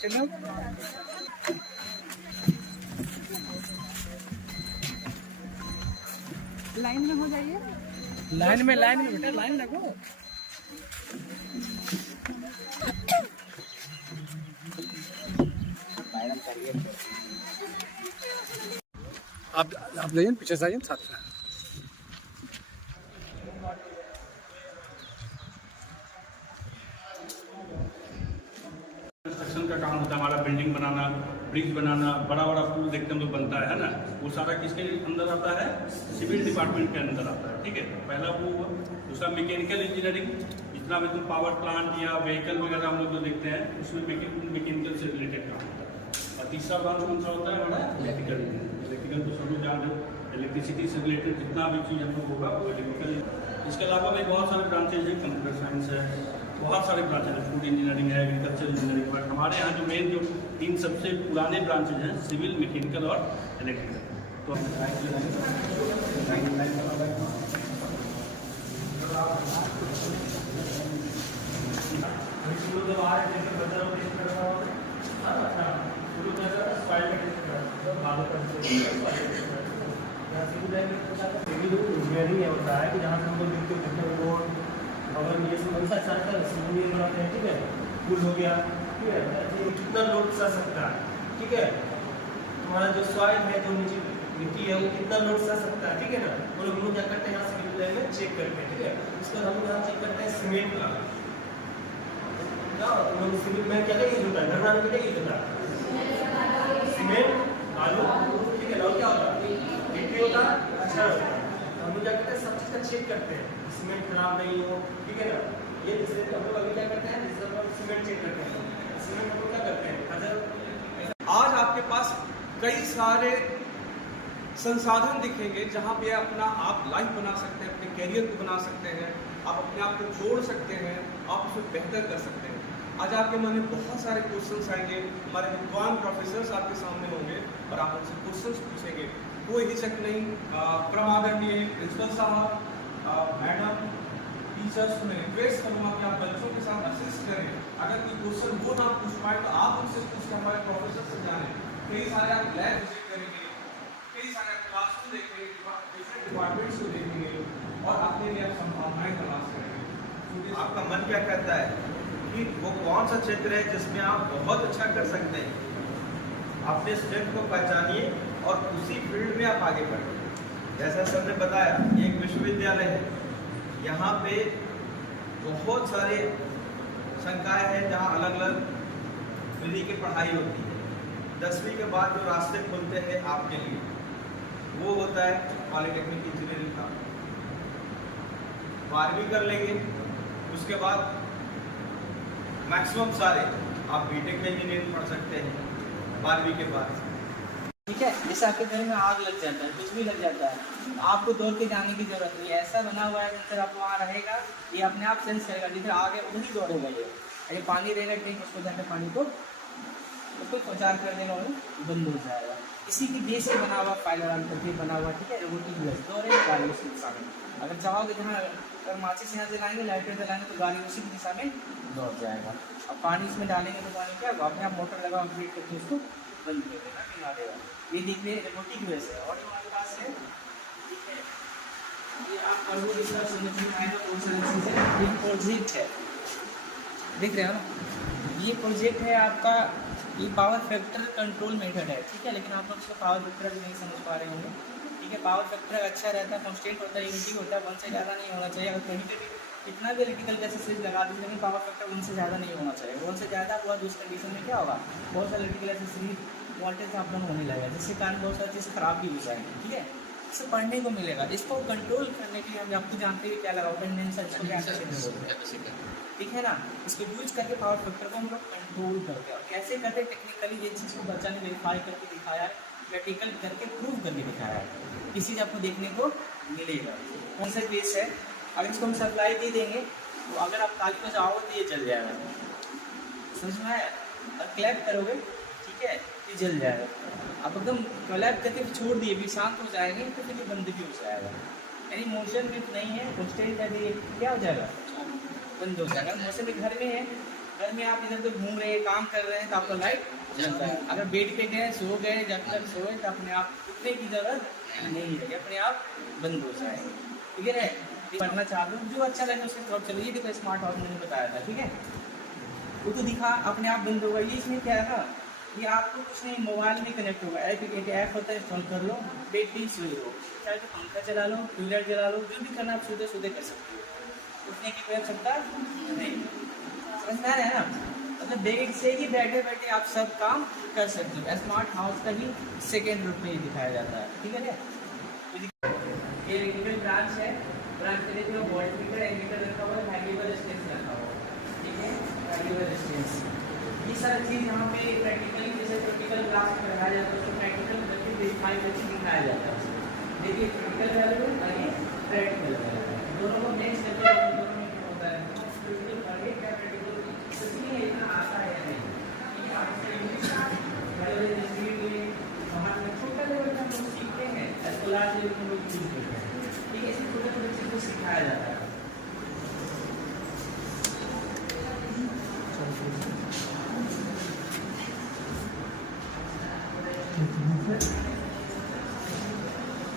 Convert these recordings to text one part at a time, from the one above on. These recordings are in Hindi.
चलो लाइन में हो जाइए। लाइन में बेटा लाइन लगो। आप जाइए पीछे से आइए साथ में। कंस्ट्रक्शन का काम होता है हमारा, बिल्डिंग बनाना, ब्रिज बनाना, बड़ा बड़ा पुल देखते हम लोग बनता है ना, वो सारा किसके अंदर आता है? सिविल डिपार्टमेंट के अंदर आता है। ठीक है, पहला वो हुआ। दूसरा मैकेनिकल इंजीनियरिंग, जितना भी तुम पावर प्लांट या व्हीकल वगैरह हम लोग जो देखते हैं उसमें मैकेनिकल से रिलेटेड काम होता है। और तीसरा ब्रांच कौन सा होता है हमारा? इलेक्ट्रिकल। इलेक्ट्रिकल तो सब लोग जान रहे हो, इलेक्ट्रिसिटी से रिलेटेड जितना भी चीज़ हम लोग होगा वो इलेक्ट्रिकल। इसके अलावा भी बहुत सारे ब्रांचेज हैं, कंप्यूटर साइंस है, बहुत सारे ब्रांचेज हैं, फूड इंजीनियरिंग है, एग्रीकल्चर इंजीनियरिंग। बट हमारे यहाँ जो मेन जो तीन सबसे पुराने ब्रांचेज हैं, सिविल, मैकेनिकल और इलेक्ट्रिकल। तो सिविल इंजीनियरिंग होता है कि जहाँ से हम लोग देखते हैं रोड अगर ये समझता चाहता है सिविल बनाते हैं। ठीक है, पुल हो गया। ठीक है, ये कितना लोड सह सकता है। ठीक है, हमारा जो सॉइल है, जो नीचे मिट्टी है, वो कितना लोड सह सकता है। ठीक है ना, वो लोग क्या करते हैं यहाँ सिविल में चेक करते हैं। ठीक है, उसका हम यहाँ चेक करते हैं सीमेंट का। सिविल में क्या यूज होता है? घर बनाने में क्या यूज होता है? सीमेंट, बालू। ठीक है ना, क्या होता है? मिट्टी होता है, अच्छा होता है। हम लोग क्या करते हैं, सब चीज़ का चेक करते हैं, सीमेंट खराब नहीं हो। ठीक है ना, ये जैसे हम लोग अभी क्या करते हैं, जैसे हम सीमेंट चेक करते हैं, सीमेंट हम लोग क्या करते हैं अगर आज आपके पास कई सारे संसाधन दिखेंगे जहाँ पे अपना आप लाइफ बना सकते हैं, अपने कैरियर को बना सकते हैं, आप अपने आप को जोड़ सकते हैं, आप उसे बेहतर कर सकते हैं। आज आपके मन में बहुत सारे क्वेश्चंस आएंगे, हमारे विद्वान प्रोफेसर्स आपके सामने होंगे और आप उनसे क्वेश्चंस पूछेंगे। कोई हिचक नहीं, क्रमादरणीय प्रिंसिपल साहब, मैडम, टीचर्स में रिक्वेस्ट करूँगा कि आप बच्चों के साथ असिस्ट करें। अगर कोई क्वेश्चन वो ना पूछ पाए तो आप उनसे पूछ के हमारे प्रोफेसर से जानें। कई सारे आप लैब विजिट करेंगे, कई सारे क्लासरूम देखेंगे, डिफरेंट डिपार्टमेंट्स को देखेंगे और अपने लिए आप संभावनाएं तलाश करेंगे। आपका मन क्या कहता है कि वो कौन सा क्षेत्र है जिसमें आप बहुत अच्छा कर सकते हैं? अपने स्ट्रेंथ को पहचानिए और उसी फील्ड में आप आगे बढ़िए। जैसा सर ने बताया, एक विश्वविद्यालय है, यहाँ पे बहुत सारे संकाय हैं जहाँ अलग अलग विधि की पढ़ाई होती है। 10वीं के बाद जो रास्ते खुलते हैं आपके लिए वो होता है पॉलिटेक्निक इंजीनियरिंग का। 12वीं कर लेंगे, उसके बाद मैक्सिमम सारे आप बीटेक में इंजीनियरिंग पढ़ सकते हैं 12वीं के बाद। ठीक है, जैसे आपके घर में आग लग जाता है, कुछ भी लग जाता है, आपको दौड़ के जाने की जरूरत नहीं है। ऐसा बना हुआ है अगर आप वहाँ रहेगा, ये अपने आप सेंस करेगा, जिधर आग है उधर ही दौड़ेगा। ये पानी रहेगा ठीक, उसको जाकर पानी को उसको प्रचार कर देना और बंद हो जाएगा। इसी की देश से बना हुआ फाइल करके बना हुआ। ठीक है, रोबोटिक दौड़ेगा गाड़ी उसी दिशा में। अगर चाहोगे जहाँ अगर माचिस यहाँ जलाएंगे, लाइटर जलाएंगे तो गाड़ी उसी की दिशा में दौड़ जाएगा। अब पानी इसमें डालेंगे तो पानी क्या अपने आप मोटर लगा ऑपरेट करके उसको बंद कर देगा, पिघला देगा। ये देखिए रोबोटिक वैसे है। और हमारे पास है, ठीक है, ये आप अनुभव इसका समझ में आएगा कौन सा चीज़ है। ये प्रोजेक्ट है, देख रहे हो ना, ये प्रोजेक्ट है आपका। ये पावर फैक्टर कंट्रोल मेथड है। ठीक है, लेकिन आप लोग उसका पावर फैक्टर भी नहीं समझ पा रहे होंगे। ठीक है, पावर फैक्टर अच्छा रहता है, कॉन्स्टेंट होता है, यूनिटी होता है, 1 से ज़्यादा नहीं होना चाहिए। अगर कहीं पर भी कितना भी इलेक्ट्रिकल जैसे स्विच लगा दीजिए, लेकिन पावर फैक्टर 1 से ज़्यादा नहीं होना चाहिए। 1 से ज़्यादा हुआ तो उस कंडीशन में क्या होगा, बहुत सारे electrical accessories voltage up down होने लगेगा, जिसके कारण बहुत सारी चीज़ खराब भी हो जाएंगी। ठीक है, इससे पढ़ने को मिलेगा। इसको कंट्रोल करने के लिए हम आपको जानते हैं क्या लगा, कंडेंसर, इसको क्या, ठीक है ना। इसको यूज करके पावर फैक्टर को हम लोग कंट्रोल करते हैं। और कैसे करते हैं, टेक्निकली ये चीज़ को बच्चा ने वेरीफाई करके दिखाया है, प्रैक्टिकल करके प्रूव करके दिखाया है। इसी से आपको देखने को मिलेगा। कौन सा बेस है, अगर इसको हम सप्लाई दे देंगे तो अगर आप ताली बजाओगे तो ये जल जाएगा, समझ में आया? और क्लैप करोगे, ठीक है, ये जल जाएगा। आप एकदम क्लैप करके छोड़ दिए भी शांत हो जाएगा, तो फिर ये बंद भी हो जाएगा। यानी मोशन में नहीं है, कॉन्स्टेंट कर दिए क्या हो जाएगा, बंद हो जाएगा। मोशन में घर में है, घर में आप इधर उधर घूम रहे हैं, काम कर रहे हैं, तो आपका लाइट जलता है। अगर बेड पे गए, सो गए, जब तक सोए तो अपने आप उठने की जरूरत नहीं है, अपने आप बंद हो जाएगा, ठीक है। पढ़ना चाहते हो जो अच्छा लगे उसके तरफ चलो। ये देखो स्मार्ट हाउस मैंने बताया था, ठीक है, वो तो दिखा अपने आप बंद होगा। ये इसमें क्या है ना, ये आपको कुछ नहीं, मोबाइल में कनेक्ट होगा, एक ऐप होता है, इंस्टॉल कर लो, बेड पे ही सोए हो, चाहे तो पंखा चला लो, ट्यूबलाइट जला लो, जो भी करना आप सोते सोते कर सकते हो, उठने की कोई आवश्यकता नहीं। समझ में आ रहा है ना? मतलब बेड से ही बैठे बैठे आप सब काम कर सकते हो। स्मार्ट हाउस का ही सेकेंड रूप में दिखाया जाता है, ठीक है ना। ये इलेक्ट्रिकल ब्रांच है, ब्रांच के लिए वोल्ट मीटर, एमीटर रखा हुआ है, वेरिएबल रेजिस्टेंस रखा हुआ है, ठीक है, वेरिएबल रेजिस्टेंस। ये सारी चीज़ यहाँ पे प्रैक्टिकली जैसे प्रैक्टिकल क्लास में पढ़ाया जाता है, उसको प्रैक्टिकल करके वेरीफाई करके दिखाया जाता है। देखिए प्रैक्टिकल वैल्यू और ये प्रैक्टिकल वैल्यू, दोनों को मिक्स करके दोनों में क्या होता है, प्रैक्टिकल करके क्या प्रैक्टिकल सच में इतना आता है या नहीं। ठीक है, आपसे इंग्लिश वैल्यू जिसके लिए हमारे छोटा लेवल का हम सीखते हैं, ऐसे लार्ज लेवल में लोग यूज करते हैं, ठीक है, इसे छोटे छोटे चीज़ को सिखाया जाता है।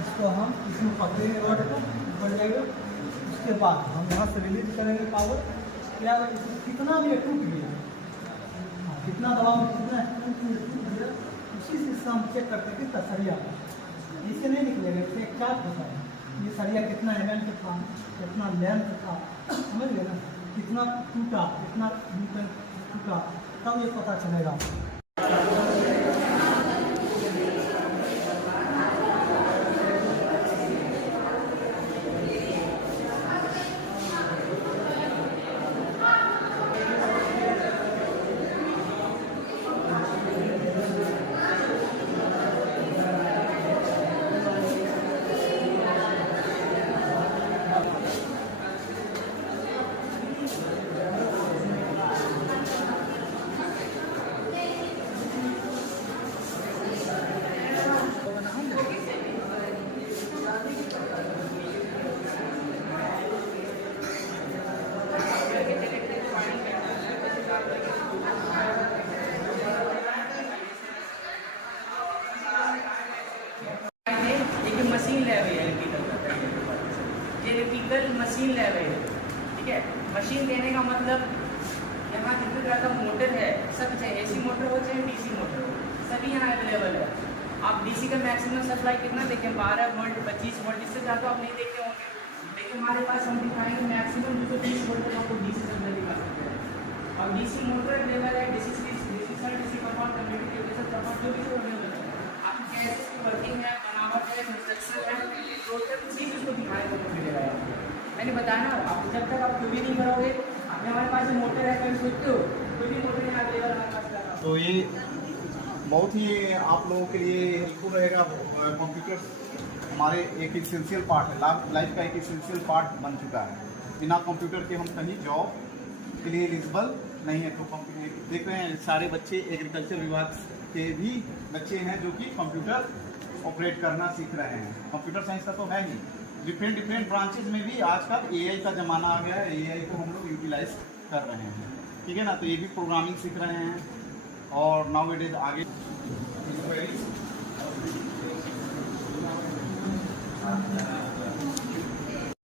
इसको हम इसमें पकड़ेंगे रॉड को, बढ़ जाएगा। उसके बाद हम यहाँ से रिलीज करेंगे पावर, क्या कितना भी टूट गया, कितना दबाव में कितना टूट गया, उसी से हम चेक करते हैं कि सरिया इससे नहीं निकलेगा, इससे एक चार्ट होता है, ये सरिया कितना एम था, कितना लेंथ था, समझ गए ना, कितना टूटा, कितना न्यूटन टूटा, तब ये पता चलेगा। मशीन लैब है, ठीक है। मशीन देने का मतलब यहाँ जितने तरह का मोटर है सब, चाहे एसी मोटर हो चाहे डीसी मोटर हो, सभी यहाँ अवेलेबल है। आप डीसी का मैक्सिमम सप्लाई कितना देखें, 12 वोल्ट 25 वोल्ट, इससे ज़्यादा आप नहीं देखते होंगे, लेकिन हमारे पास हम दिखाएंगे मैक्सिमम 230 वोल्ट तक आपको डीसी सप्लाई दिखा सकते हैं। और डीसी मोटर अवेलेबल है, DC sir, DC compound, community support, जो भी अवेलेबल है। आपको कैसे इसकी वर्किंग है, बनावट है, कंस्ट्रक्शन है, टोटल उसी चीज़ को दिखाने को मिलेगा। मैंने बताया ना, आप जब तक आप कोई भी नहीं करोगे, आपने हमारे पास मोटर है, कभी सोचते हो कोई भी मोटर यहाँ अवेलेबल हमारे पास लगा। तो ये बहुत ही आप लोगों के लिए हेल्पफुल रहेगा। कंप्यूटर हमारे एक इसेंशियल पार्ट है, लाइफ का एक इसेंशियल पार्ट बन चुका है। बिना कंप्यूटर के हम कहीं जॉब के लिए एलिजिबल नहीं है। तो कंप्यूटर देख रहे हैं, सारे बच्चे एग्रीकल्चर विभाग के भी बच्चे हैं जो कि कंप्यूटर ऑपरेट करना सीख रहे हैं। कंप्यूटर साइंस का तो है ही, डिफरेंट ब्रांचेज में भी आजकल एआई का ज़माना आ गया है, एआई को हम लोग यूटिलाइज कर रहे हैं, ठीक है ना। तो ये भी प्रोग्रामिंग सीख रहे हैं और नाउ इट इज आगे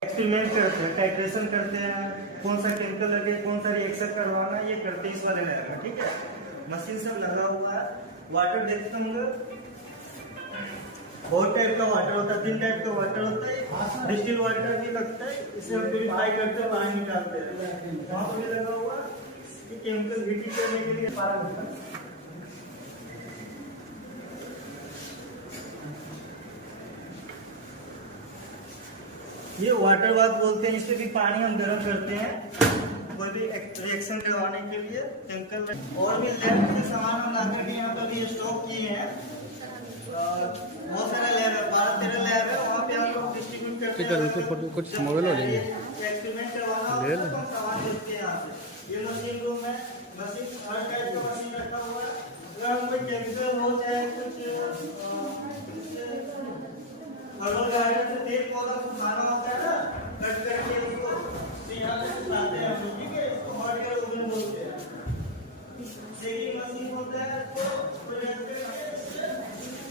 एक्सपेरिमेंट करते हैं, टाइट्रेशन करते हैं, कौन सा केमिकल लगे, कौन सा रिएक्शन करवाना, ये करते हैं इस वाले लैब में, ठीक है। मशीन सब लगा हुआ है। वाटर देखते होंगे, बहुत टाइप का वाटर होता है, 3 टाइप का वाटर होता है, डिस्टिल वाटर भी लगता है, इसे हम प्यूरिफाई करते हैं, बाहर निकालते हैं। वहाँ पर भी लगा हुआ कि केमिकल हीटिंग करने के लिए पारा होता है। ये वाटर बाथ बोलते हैं, इसमें भी पानी हम गर्म करते हैं कोई भी रिएक्शन करवाने के लिए केमिकल। और भी लैब के सामान हम लाकर के यहाँ पर भी स्टॉक किए हैं। बहुत सारे लैब है, 12-13 लैब है, वहाँ पे हम लोग डिस्ट्रीब्यूट करते हैं। कुछ मोबाइल हो जाएंगे एक्सपेरिमेंट करवाना ले लो। सामान देखते हैं यहाँ से। ये मशीन रूम है, मशीन हर टाइप का मशीन रखा हुआ है। अगर हम कोई केमिकल हो चाहे कुछ फलों वगैरह से तेल पौधा सुखाना होता है ना, कट करके उसको यहाँ से सुखाते हैं हम लोग, ठीक है। इसको हॉट एयर ओवन बोलते हैं। सेकिंग मशीन होता है, तो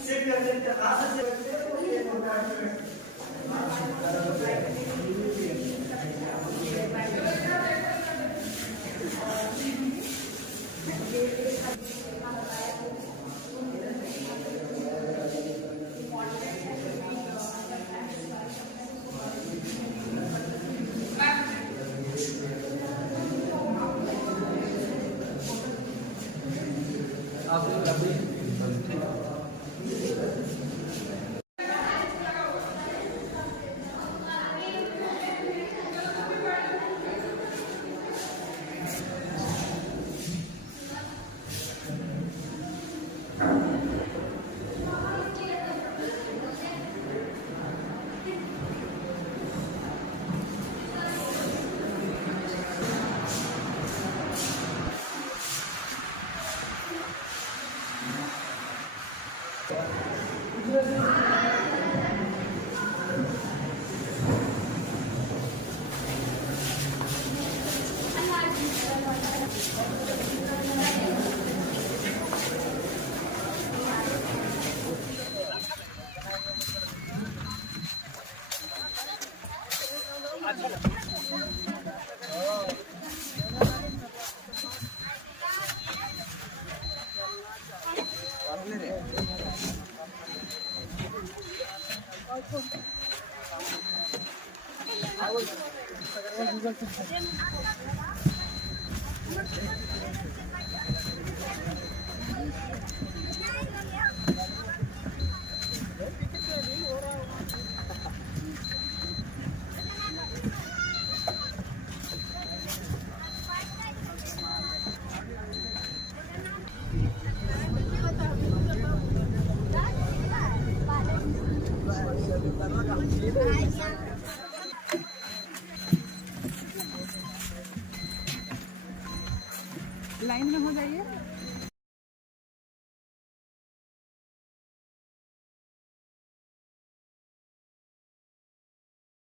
सेक करते हैं, हाथ से करते हैं, तो ये होता है। लाइन में हो जाइए।